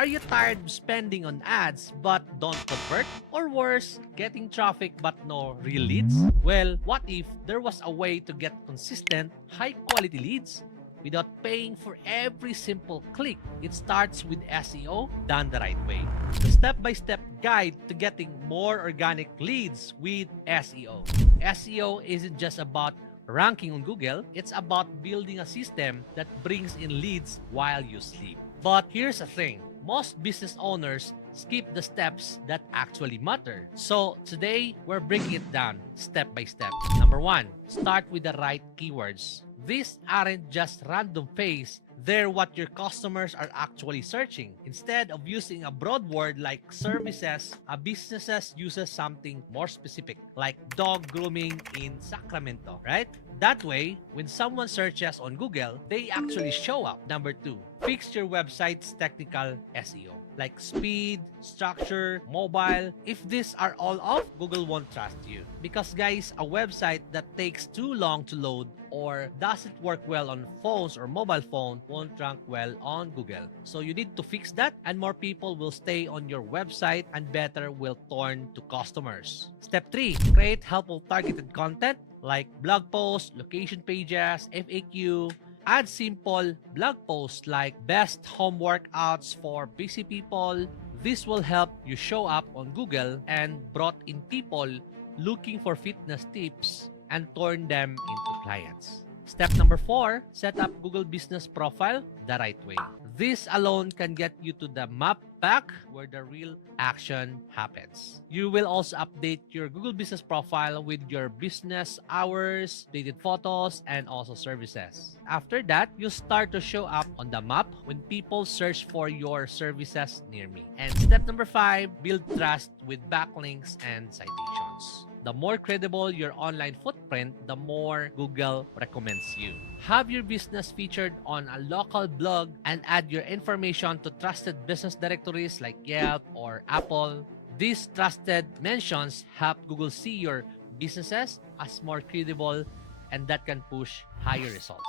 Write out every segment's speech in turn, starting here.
Are you tired of spending on ads but don't convert? Or worse, getting traffic but no real leads? Well, what if there was a way to get consistent, high quality leads without paying for every simple click? It starts with SEO done the right way. The step-by-step guide to getting more organic leads with SEO. SEO isn't just about ranking on Google, it's about building a system that brings in leads while you sleep. But here's the thing, most business owners skip the steps that actually matter. So today, we're breaking it down step by step. Number one, start with the right keywords. These aren't just random phrases, they're what your customers are actually searching. Instead of using a broad word like services, a business uses something more specific, like dog grooming in Sacramento, right? That way, when someone searches on Google, they actually show up. Number two, fix your website's technical SEO, like speed, structure, mobile. If these are all off, Google won't trust you. Because guys, a website that takes too long to load or doesn't work well on phones or mobile phone won't rank well on Google. So you need to fix that, and more people will stay on your website and better will turn to customers. Step 3, create helpful targeted content like blog posts, location pages, FAQ. Add simple blog posts like best home workouts for busy people. This will help you show up on Google and brought in people looking for fitness tips and turn them into clients. Step number 4, set up Google Business Profile the right way. This alone can get you to the map back where the real action happens. You will also update your Google Business Profile with your business hours, updated photos, and also services. After that, you start to show up on the map when people search for your services near me. And step number 5, build trust with backlinks and citations. The more credible your online footprint, the more Google recommends you. Have your business featured on a local blog and add your information to trusted business directories like Yelp or Apple. These trusted mentions help Google see your businesses as more credible, and that can push higher results.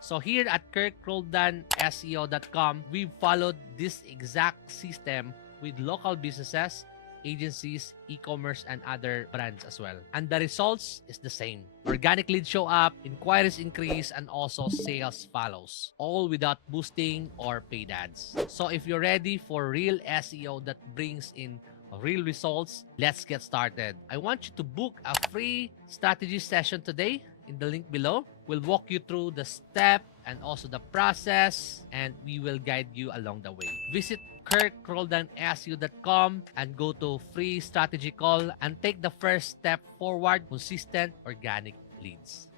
So here at Kherk, Roldan, SEO.com, we've followed this exact system with local businesses, agencies, e-commerce, and other brands as well. And the results is the same. Organic leads show up, inquiries increase, and also sales follows, all without boosting or paid ads. So if you're ready for real SEO that brings in real results, let's get started. I want you to book a free strategy session today in the link below. We'll walk you through the step and also the process, and we will guide you along the way. Visit KherkRoldanSEO.com and go to free strategy call and take the first step forward, consistent organic leads.